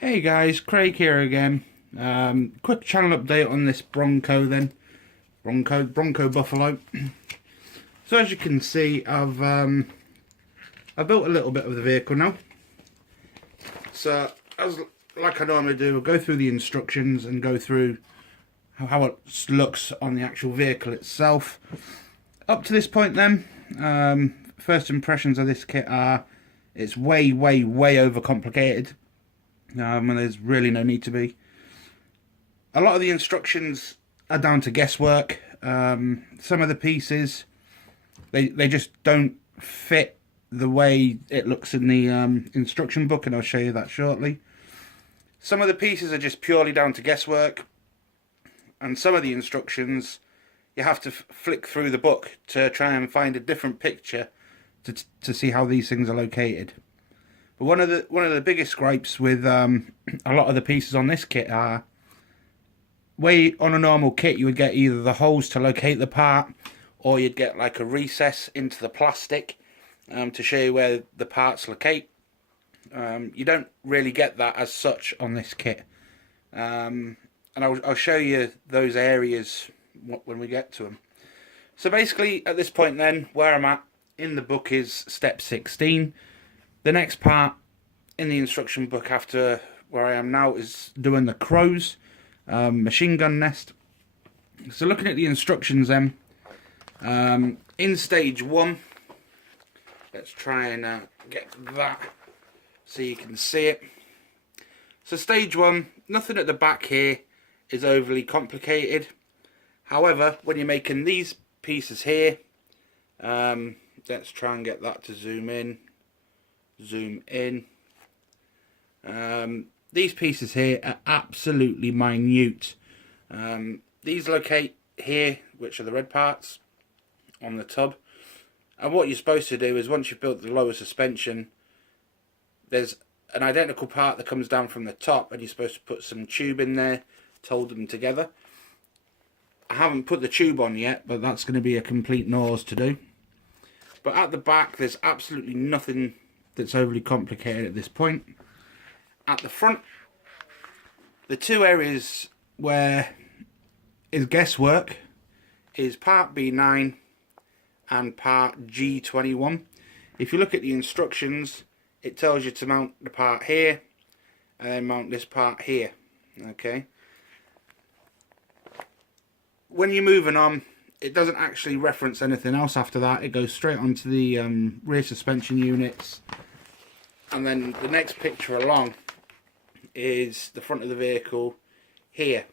Hey guys, Craig here again. Quick channel update on this Bronco then. Bronco Buffalo. So as you can see, I built a little bit of the vehicle now. So as like I normally do, I'll go through the instructions and go through how it looks on the actual vehicle itself. Up to this point then, first impressions of this kit are it's way overcomplicated. And there's really no need to be. A lot of the instructions are down to guesswork. Some of the pieces, they just don't fit the way it looks in the instruction book, and I'll show you that shortly. Some of the pieces are just purely down to guesswork, and some of the instructions you have to flick through the book to try and find a different picture to see how these things are located. But one of the biggest gripes with a lot of the pieces on this kit are, way on a normal kit you would get either the holes to locate the part, or you'd get like a recess into the plastic to show you where the parts locate. You don't really get that as such on this kit, and I'll show you those areas when we get to them. So basically at this point then, where I'm at in the book is step 16. The next part in the instruction book after where I am now is doing the crows machine gun nest. So looking at the instructions then, in stage 1, let's try and get that so you can see it. So stage 1, nothing at the back here is overly complicated. However, when you're making these pieces here, let's try and get that to zoom in. These pieces here are absolutely minute. These locate here, which are the red parts on the tub, and what you're supposed to do is, once you've built the lower suspension, there's an identical part that comes down from the top, and you're supposed to put some tube in there to hold them together. I haven't put the tube on yet, but that's going to be a complete nose to do. But at the back there's absolutely nothing that's overly complicated at this point. At the front, the two areas where is guesswork is part B9 and part G21. If you look at the instructions, it tells you to mount the part here and then mount this part here. Okay. When you're moving on, it doesn't actually reference anything else after that. It goes straight onto the rear suspension units, and then the next picture along is the front of the vehicle here,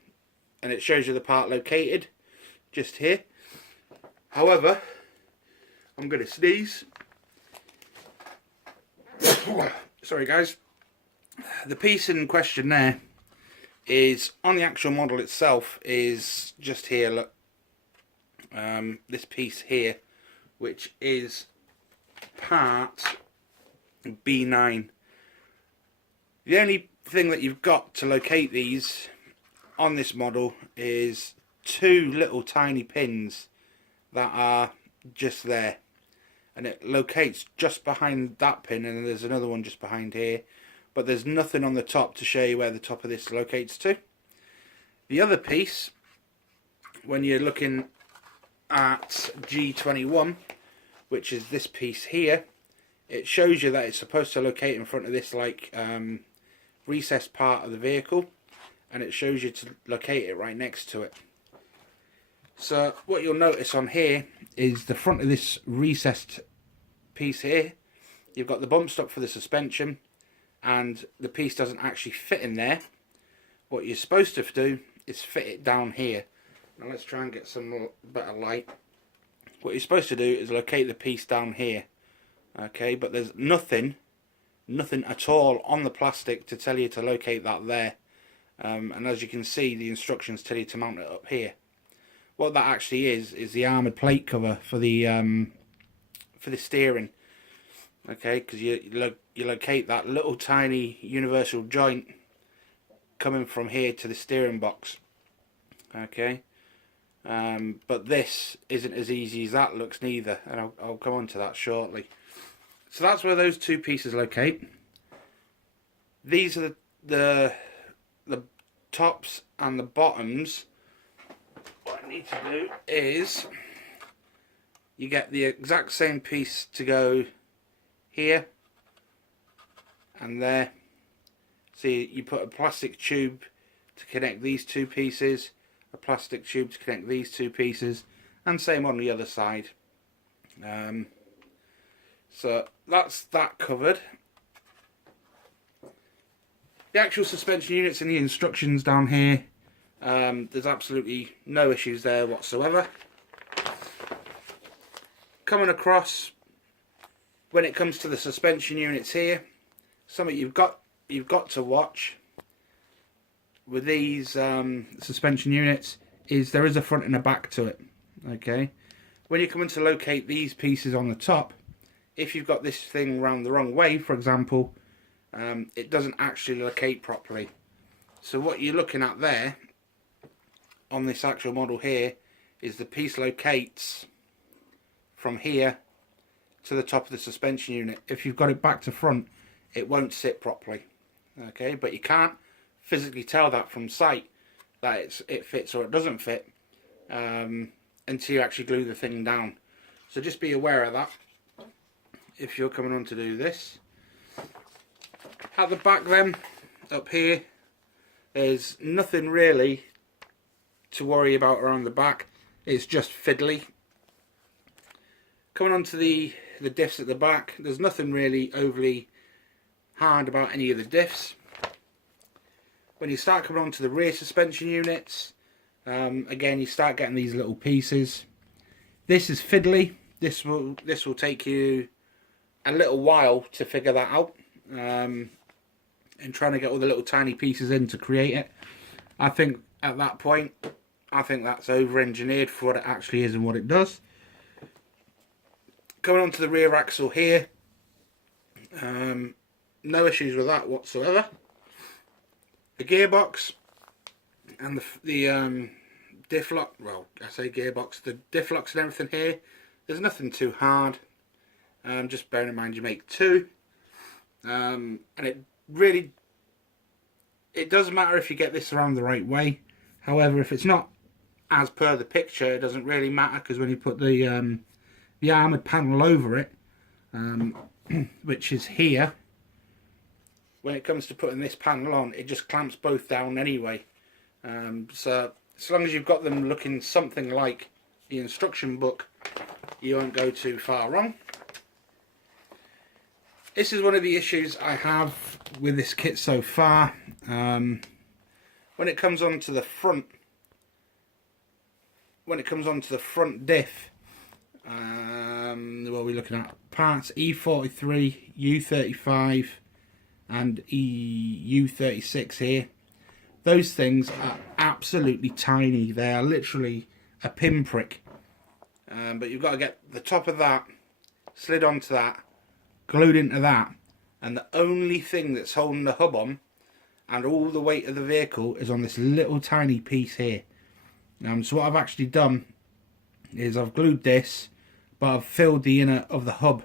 and it shows you the part located just here. However, I'm going to sneeze. Sorry guys. The piece in question there is on the actual model itself is just here. Look, this piece here, which is part B9. The only thing that you've got to locate these on this model is two little tiny pins that are just there, and it locates just behind that pin, and there's another one just behind here, but there's nothing on the top to show you where the top of this locates to. The other piece, when you're looking at G21, which is this piece here, it shows you that it's supposed to locate in front of this like recessed part of the vehicle, and it shows you to locate it right next to it. So what you'll notice on here is the front of this recessed piece here, you've got the bump stop for the suspension, and the piece doesn't actually fit in there. What you're supposed to do is fit it down here. Now let's try and get some better light. What you're supposed to do is locate the piece down here. Okay, but there's nothing at all on the plastic to tell you to locate that there. And as you can see, the instructions tell you to mount it up here. What that actually is the armoured plate cover for the steering. Okay, because you locate that little tiny universal joint coming from here to the steering box. Okay, but this isn't as easy as that looks neither, and I'll come on to that shortly. So that's where those two pieces locate. These are the tops and the bottoms, what I need to do is you get the exact same piece to go here and there. See, you put a plastic tube to connect these two pieces, a plastic tube to connect these two pieces, and same on the other side. So that's that covered. The actual suspension units and the instructions down here, there's absolutely no issues there whatsoever. Coming across, when it comes to the suspension units here, something you've got to watch with these suspension units is there is a front and a back to it. Okay, when you're coming to locate these pieces on the top, if you've got this thing round the wrong way, for example, it doesn't actually locate properly. So what you're looking at there on this actual model here is the piece locates from here to the top of the suspension unit. If you've got it back to front, it won't sit properly. Okay, but you can't physically tell that from sight that it fits or it doesn't fit until you actually glue the thing down. So just be aware of that if you're coming on to do this. At the back then, up here, there's nothing really to worry about around the back. It's just fiddly. Coming on to the diffs at the back, there's nothing really overly hard about any of the diffs. When you start coming on to the rear suspension units, again you start getting these little pieces. This is fiddly. This will take you a little while to figure that out. And trying to get all the little tiny pieces in to create it. I think at that point, I think that's over-engineered for what it actually is and what it does. Coming on to the rear axle here, no issues with that whatsoever. The gearbox and the diff lock, well, I say gearbox, the diff locks and everything here, there's nothing too hard. Just bearing in mind you make two. And it does matter if you get this around the right way. However, if it's not as per the picture, it doesn't really matter, because when you put the armoured panel over it, which is here, when it comes to putting this panel on, it just clamps both down anyway. So as long as you've got them looking something like the instruction book, you won't go too far wrong. This is one of the issues I have with this kit so far. When it comes onto the front, diff, what are we looking at? Parts E43, U35 and EU36 here. Those things are absolutely tiny. They are literally a pinprick. But you've got to get the top of that slid onto that, glued into that, and the only thing that's holding the hub on and all the weight of the vehicle is on this little tiny piece here. So what I've actually done is I've glued this, but I've filled the inner of the hub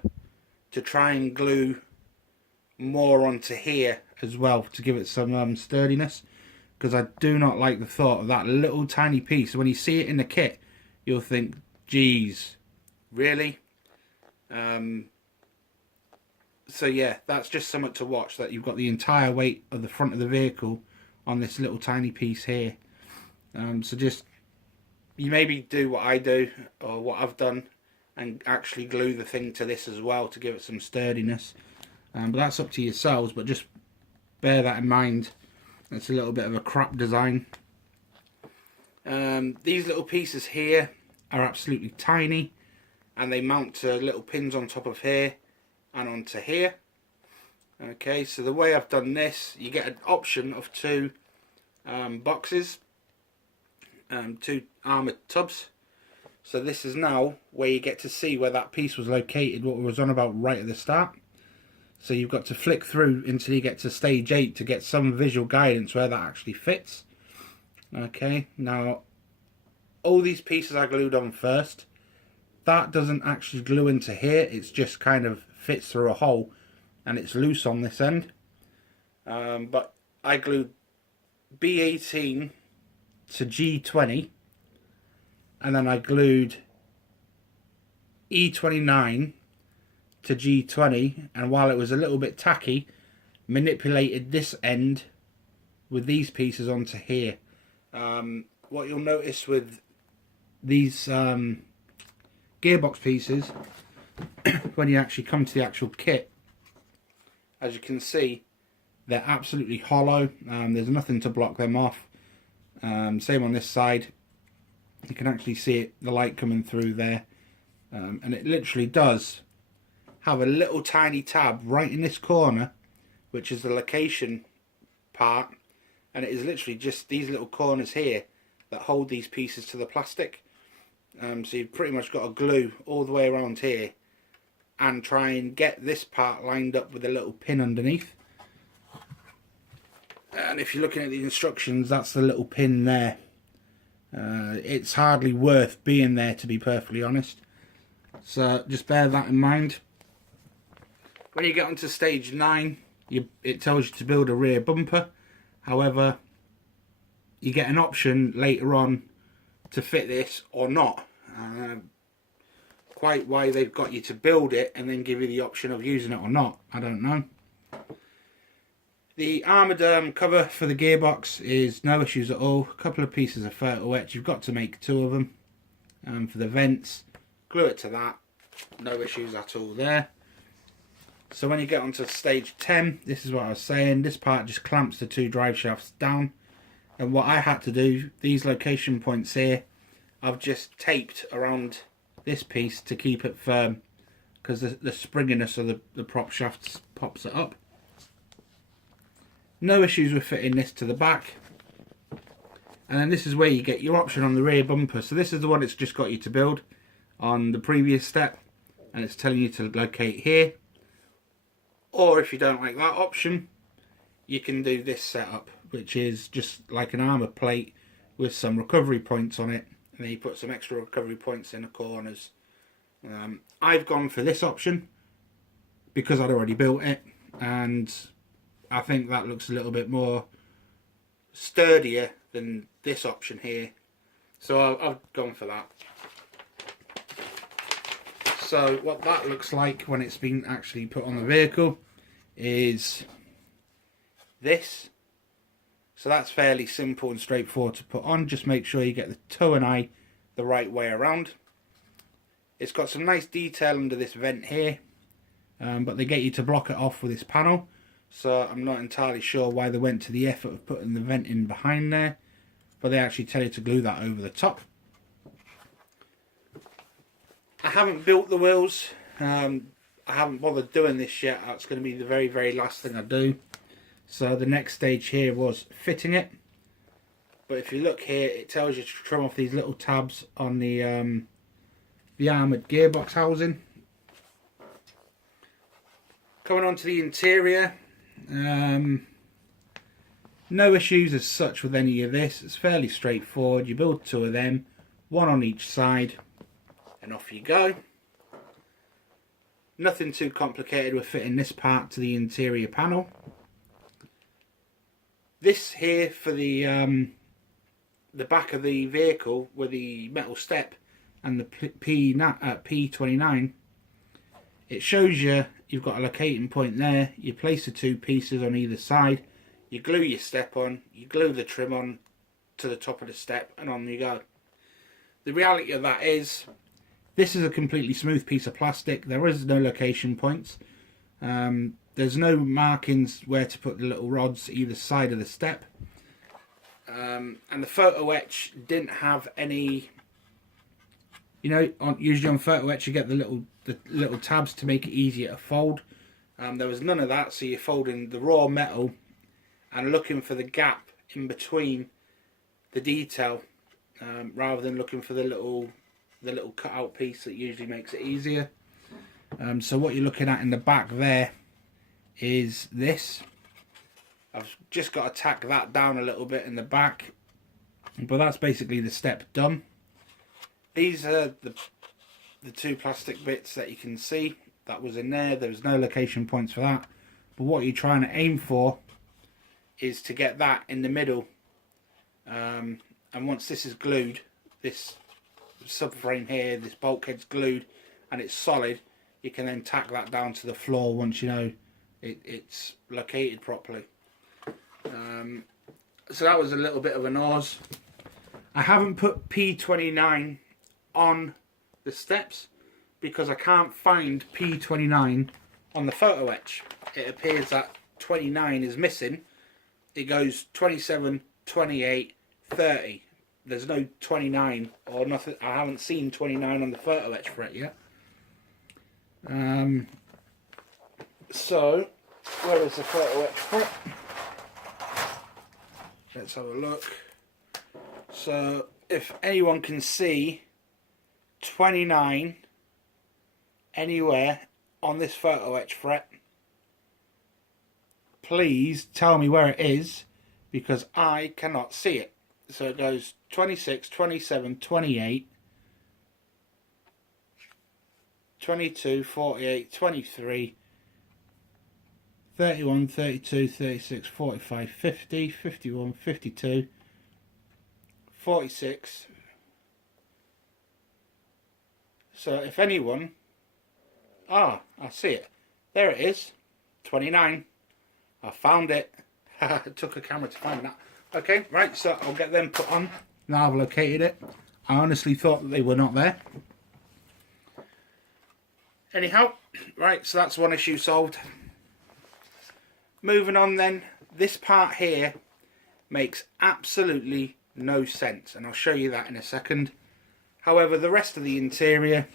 to try and glue more onto here as well to give it some sturdiness, because I do not like the thought of that little tiny piece. When you see it in the kit, you'll think, geez, really? So yeah, that's just something to watch, that you've got the entire weight of the front of the vehicle on this little tiny piece here. So just, you maybe do what I do, or what I've done, and actually glue the thing to this as well to give it some sturdiness. But that's up to yourselves, but just bear that in mind. It's a little bit of a crap design. These little pieces here are absolutely tiny, and they mount to little pins on top of here and onto here. Okay, so the way I've done this, you get an option of two boxes, two armoured tubs. So this is now where you get to see where that piece was located, what we was on about right at the start. So you've got to flick through until you get to stage 8 to get some visual guidance where that actually fits. Okay, now all these pieces I glued on first. That doesn't actually glue into here, it's just kind of fits through a hole and it's loose on this end. But I glued B18 to G20, and then I glued E29 to G20, and while it was a little bit tacky, manipulated this end with these pieces onto here. What you'll notice with these gearbox pieces, when you actually come to the actual kit, as you can see, they're absolutely hollow. There's nothing to block them off. Same on this side. You can actually see it, the light coming through there. And it literally does have a little tiny tab right in this corner, which is the location part. And it is literally just these little corners here that hold these pieces to the plastic. So you've pretty much got to glue all the way around here and try and get this part lined up with a little pin underneath. And if you're looking at the instructions, that's the little pin there. It's hardly worth being there, to be perfectly honest. So just bear that in mind. When you get onto stage 9, it tells you to build a rear bumper. However, you get an option later on to fit this or not. Quite why they've got you to build it and then give you the option of using it or not, I don't know. The armoured cover for the gearbox is no issues at all. A couple of pieces of photo etch. You've got to make 2 of them. For the vents, glue it to that. No issues at all there. So when you get onto stage 10, this is what I was saying. This part just clamps the 2 drive shafts down. And what I had to do, these location points here, I've just taped around this piece to keep it firm, because the springiness of the prop shafts pops it up. No issues with fitting this to the back. And then this is where you get your option on the rear bumper. So this is the one it's just got you to build on the previous step, and it's telling you to locate here. Or if you don't like that option, you can do this setup, which is just like an armour plate with some recovery points on it, and then you put some extra recovery points in the corners. I've gone for this option because I'd already built it, and I think that looks a little bit more sturdier than this option here, so I've gone for that. So what that looks like when it's been actually put on the vehicle is this. So that's fairly simple and straightforward to put on. Just make sure you get the toe and eye the right way around. It's got some nice detail under this vent here, but they get you to block it off with this panel. So I'm not entirely sure why they went to the effort of putting the vent in behind there, but they actually tell you to glue that over the top. I haven't built the wheels. I haven't bothered doing this yet. That's going to be the very, very last thing I do. So the next stage here was fitting it. But if you look here, it tells you to trim off these little tabs on the armoured gearbox housing. Coming on to the interior. No issues as such with any of this. It's fairly straightforward. You build 2 of them, 1 on each side, and off you go. Nothing too complicated with fitting this part to the interior panel. This here for the back of the vehicle with the metal step and the P29, it shows you you've got a locating point there. You place the 2 pieces on either side, you glue your step on, you glue the trim on to the top of the step, and on you go. The reality of that is, this is a completely smooth piece of plastic. There is no location points. There's no markings where to put the little rods either side of the step. And the photo etch didn't have any, you know, usually on photo etch you get the little tabs to make it easier to fold. There was none of that, so you're folding the raw metal and looking for the gap in between the detail, rather than looking for the little cutout piece that usually makes it easier. So what you're looking at in the back there is this. I've just got to tack that down a little bit in the back, but that's basically the step done. These are the 2 plastic bits that you can see that was in there. There's no location points for that, but what you're trying to aim for is to get that in the middle, and once this is glued, this subframe here, this bulkhead's glued and it's solid, you can then tack that down to the floor once you know it's located properly. So that was a little bit of a nose. I haven't put P29 on the steps because I can't find P29 on the photo etch. It appears that 29 is missing. It goes 27, 28, 30. There's no 29 or nothing. I haven't seen 29 on the photo etch for it yet. So where is the photo etch for it? Let's have a look. So if anyone can see 29 anywhere on this photo etch fret, please tell me where it is, because I cannot see it. So it goes 26, 27, 28, 22, 48, 23, 31, 32, 36, 45, 50, 51, 52, 46. So if anyone... I see it. There it is. 29. I found it. It took a camera to find that. Okay, right, so I'll get them put on. Now I've located it. I honestly thought that they were not there. Anyhow, right, so that's one issue solved. Moving on then, this part here makes absolutely no sense, and I'll show you that in a second. However, the rest of the interior,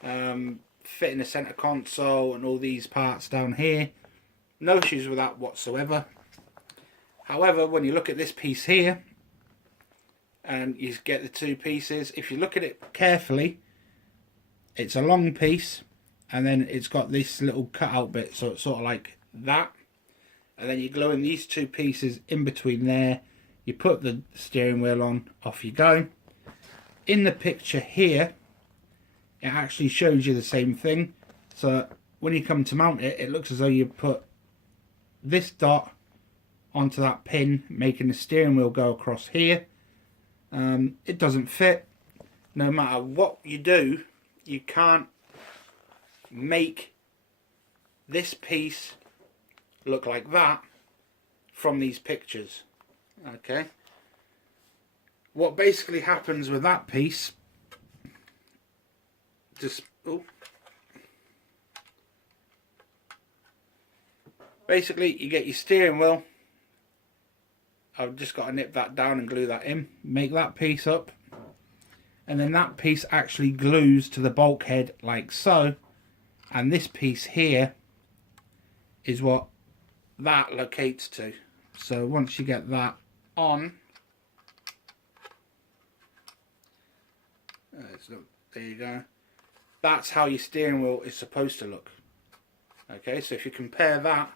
fitting the centre console and all these parts down here, no issues with that whatsoever. However, when you look at this piece here, and you get the two pieces, if you look at it carefully, it's a long piece, and then it's got this little cutout bit, so it's sort of like that. And then you glue in these two pieces in between there, you put the steering wheel on, off you go. In the picture here, it actually shows you the same thing. So when you come to mount it, it looks as though you put this dot onto that pin, making the steering wheel go across here. It doesn't fit. No matter what you do, you can't make this piece look like that from these pictures. Okay, what basically happens with that piece, basically you get your steering wheel. I've just got to nip that down and glue that in, make that piece up, and then that piece actually glues to the bulkhead like so, and this piece here is what that locates to. So once you get that on, there you go, that's how your steering wheel is supposed to look. Okay, so if you compare that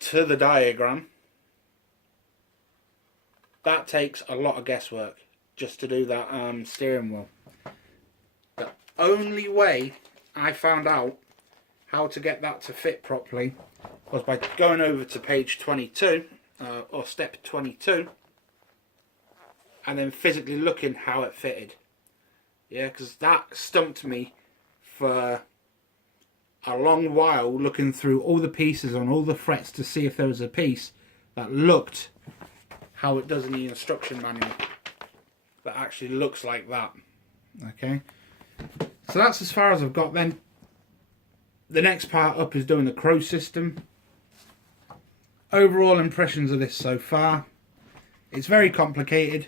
to the diagram, that takes a lot of guesswork just to do that steering wheel. The only way I found out how to get that to fit properly was by going over to page 22, or step 22, and then physically looking how it fitted. Yeah, because that stumped me for a long while, looking through all the pieces on all the frets to see if there was a piece that looked how it does in the instruction manual, that actually looks like that. Okay, so that's as far as I've got then. The next part up is doing the crow system. Overall impressions of this so far, it's very complicated.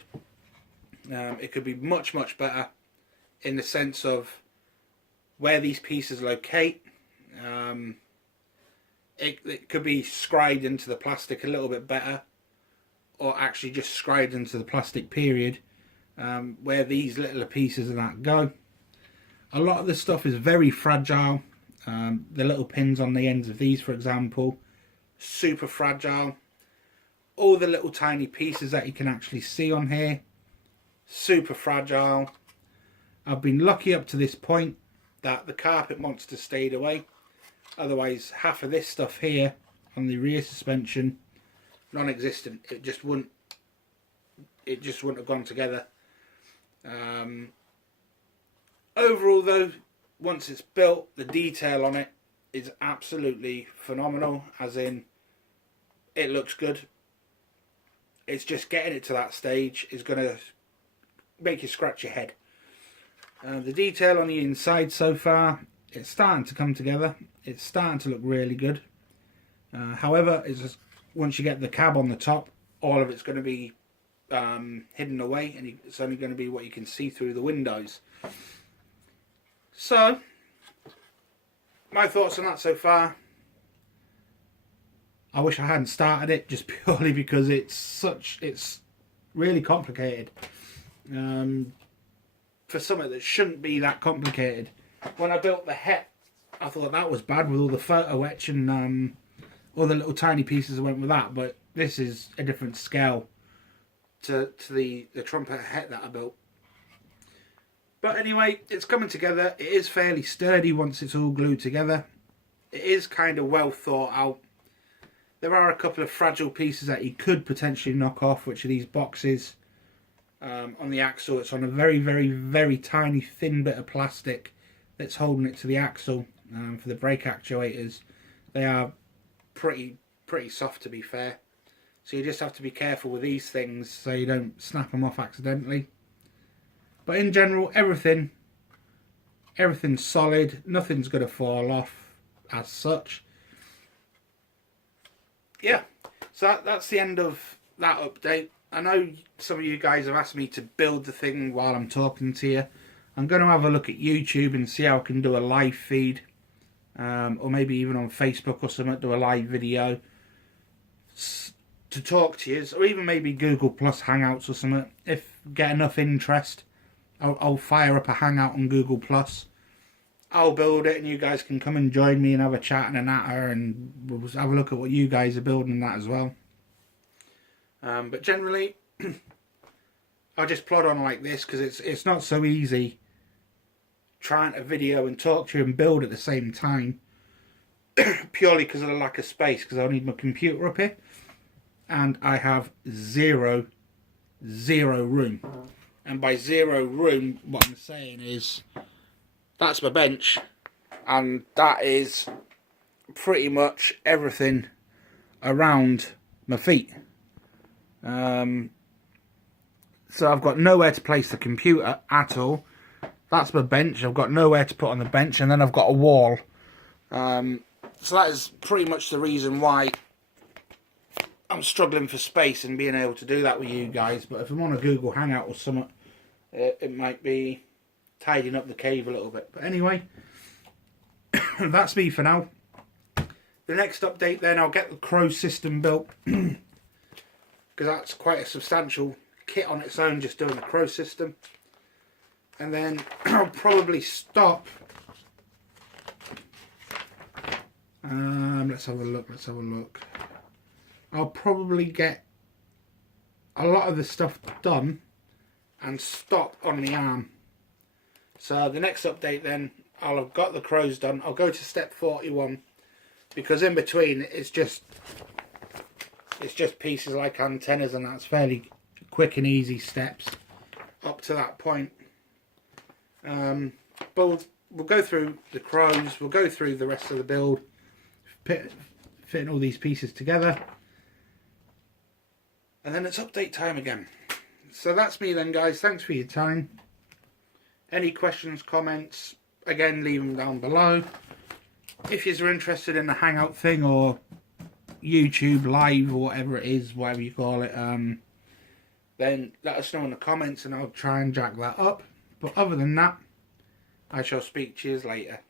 It could be much better in the sense of where these pieces locate. It could be scribed into the plastic a little bit better, or actually just scribed into the plastic period, where these little pieces of that go. A lot of the stuff is very fragile. The little pins on the ends of these, for example, super fragile. All the little tiny pieces that you can actually see on here, super fragile. I've been lucky up to this point that the carpet monster stayed away. Otherwise, half of this stuff here on the rear suspension non-existent. It just wouldn't have gone together. Overall though, once it's built, the detail on it is absolutely phenomenal, as in it looks good. It's just getting it to that stage is going to make you scratch your head. The detail on the inside so far, it's starting to come together. It's starting to look really good. However, it's just, once you get the cab on the top, all of it's going to be hidden away, and it's only going to be what you can see through the windows. So, my thoughts on that so far. I wish I hadn't started it, just purely because it's really complicated. For something that shouldn't be that complicated. When I built the het, I thought that was bad with all the photo etch and all the little tiny pieces that went with that, but this is a different scale to the trumpet het that I built. But anyway, it's coming together. It is fairly sturdy once it's all glued together. It is kind of well thought out. There are a couple of fragile pieces that you could potentially knock off, which are these boxes on the axle. It's on a very, very, very tiny thin bit of plastic that's holding it to the axle for the brake actuators. They are pretty soft, to be fair. So you just have to be careful with these things so you don't snap them off accidentally. But in general, everything's solid. Nothing's going to fall off as such. Yeah, so that's the end of that update. I know some of you guys have asked me to build the thing while I'm talking to you. I'm going to have a look at YouTube and see how I can do a live feed. Or maybe even on Facebook or something, do a live video to talk to you. Or even maybe Google Plus Hangouts or something. If get enough interest, I'll fire up a Hangout on Google Plus. I'll build it and you guys can come and join me and have a chat and a natter, and we'll have a look at what you guys are building and that as well. But generally, I'll just plod on like this because it's not so easy trying to video and talk to you and build at the same time. Purely because of the lack of space, because I'll need my computer up here. And I have zero room. And by zero room, what I'm saying is, that's my bench, and that is pretty much everything around my feet. So I've got nowhere to place the computer at all. That's my bench. I've got nowhere to put on the bench, and then I've got a wall. So that is pretty much the reason why I'm struggling for space and being able to do that with you guys. But if I'm on a Google Hangout or something, it might be tidying up the cave a little bit. But anyway, that's me for now. The next update then, I'll get the Crow system built, because that's quite a substantial kit on its own, just doing the Crow system. And then I'll probably stop. Let's have a look. I'll probably get a lot of the stuff done and stop on the arm. So the next update then, I'll have got the Crows done. I'll go to step 41, because in between it's just pieces like antennas, and that's fairly quick and easy steps up to that point. But we'll go through the Crows, we'll go through the rest of the build, fitting all these pieces together, and then it's update time again. So that's me then, guys. Thanks for your time. Any questions, comments, again, leave them down below. If you're interested in the Hangout thing, or YouTube Live, or whatever it is, whatever you call it, then let us know in the comments and I'll try and jack that up. But other than that, I shall speak to you later.